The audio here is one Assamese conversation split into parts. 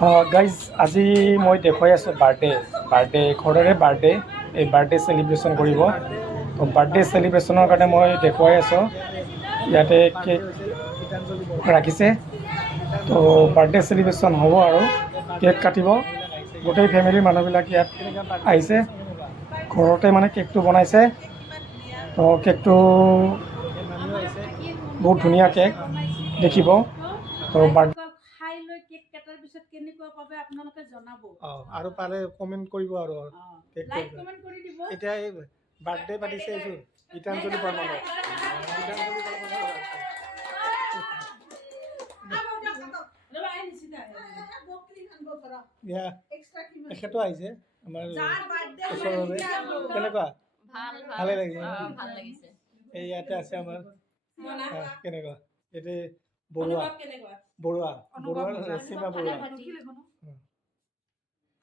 গাইজ আজি মই দেখুৱাই আছোঁ বাৰ্থডে ঘৰৰে বাৰ্থডে এই বাৰ্থডে চেলিব্ৰেশ্যন কৰিব তো বাৰ্থডে চেলিব্ৰেশ্যনৰ কাৰণে মই দেখুৱাই আছোঁ ইয়াতে কেক ৰাখিছে তো বাৰ্থডে চেলিব্ৰেশ্যন হ'ব আৰু কেক কাটিব গোটেই ফেমিলিৰ মানুহবিলাক ইয়াত আহিছে ঘৰতে মানে কেকটো বনাইছে তো কেকটো বহুত ধুনীয়া কেক দেখিব তো খাই লৈ কেক কাটাৰ পিছত কেনেকুৱা পাবে আপোনালোকে জনাব আৰু পাৰে কমেণ্ট কৰিব আৰু লাইক কমেণ্ট কৰি দিব এতিয়া এই বাৰ্থডে পাতিছে এইযোৰ গীতাঞ্জলি বৰ্মনৰ এখেতো আহিছে আমাৰ ওচৰৰে কেনেকুৱা ভালে লাগিছে এই ইয়াতে আছে আমাৰ কেনেকুৱা ইয়াতে বৰুৱা সীমা বৰুৱা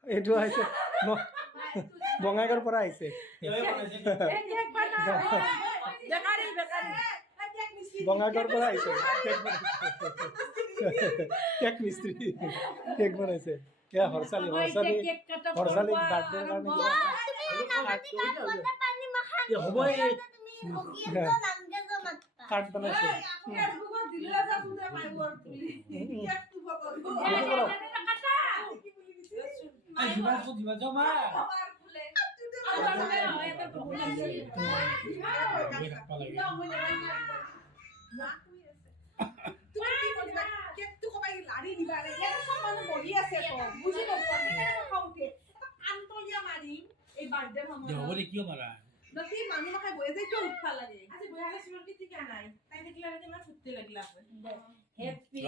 এইটো আহিছে বঙাইগাঁৱৰ পৰা আহিছে বঙাইগাঁৱৰ পৰা আহিছে কেক মিস্ত্ৰী কেক বনাইছে হৰচালি বাৰ্থডেৰ কাৰণে হ'ব কাৰ্ড বনাইছে কিয় মাৰা নতি মানুহ নাখাই বহে যে কিয় উঠা লাগে আজি বহে আছে চিলৰ কি ঠিকা নাই তাই দেখিলা যে মই ফুটতে লাগিলা হেপি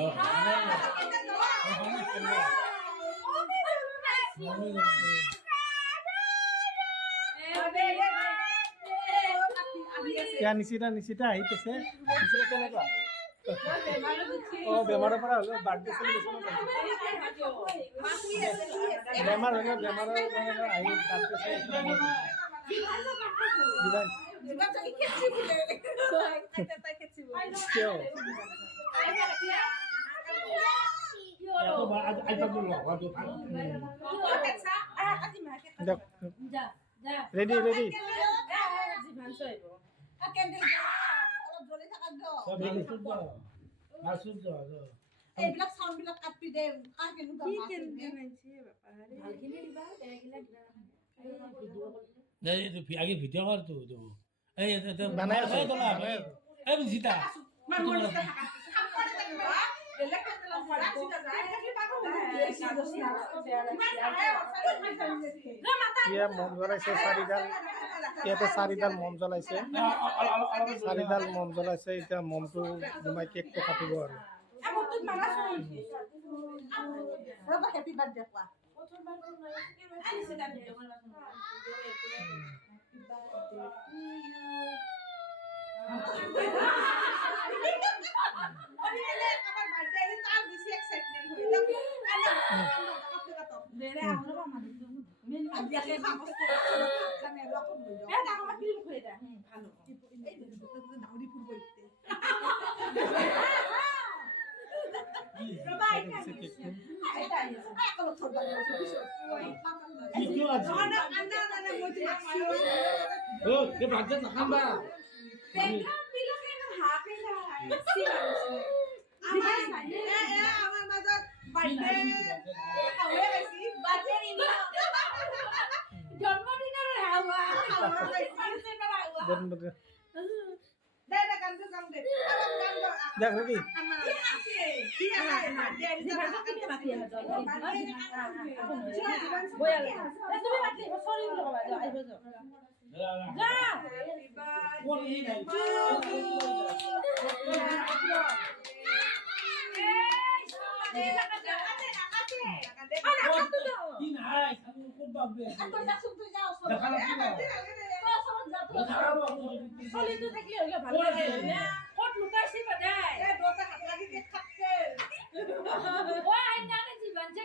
নিচিতা আহি পাইছে কেনেকুৱা বেমাৰৰ পৰা হ'লেও বাৰ্থডে চেলিব্ৰেশ্যন বেমাৰ হ'লেও বেমাৰৰ আহি ৰেডি এইবিলাক চাউণ্ড বিলাক কাটি দে আগে ভিডিঅ' কৰ তো এই বনাই আছে এই জিতা মম জ্বলাইছে ইয়াতে চাৰিডাল মম জ্বলাইছে এতিয়া মমটো জমাই কেকটো কাটিব আৰু হেপী বাৰ্থডে কোৱা দেখ ৰেডি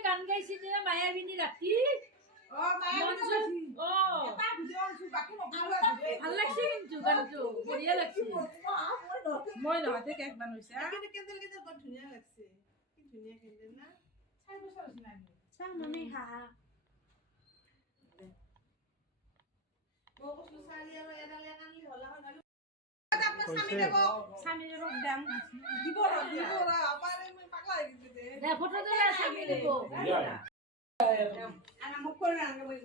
গান গাইছে মায়াবিনী ৰাতি ভাল লাগছে কিন্তু গানটো বঢ়িয়া লাগছে মই নহতে কেক বানাইছে ধুনীয়া লাগছে কি ধুনীয়া কেন্দেল না 4 বছৰ হৈছে না চাহ মানে হাহা স্বামীৰ দাম দিব আপাৰে মই পাগলা হৈ গৈছো দে দে ফটো দিলে স্বামী দিব আনা মোক কৰি আনগে মই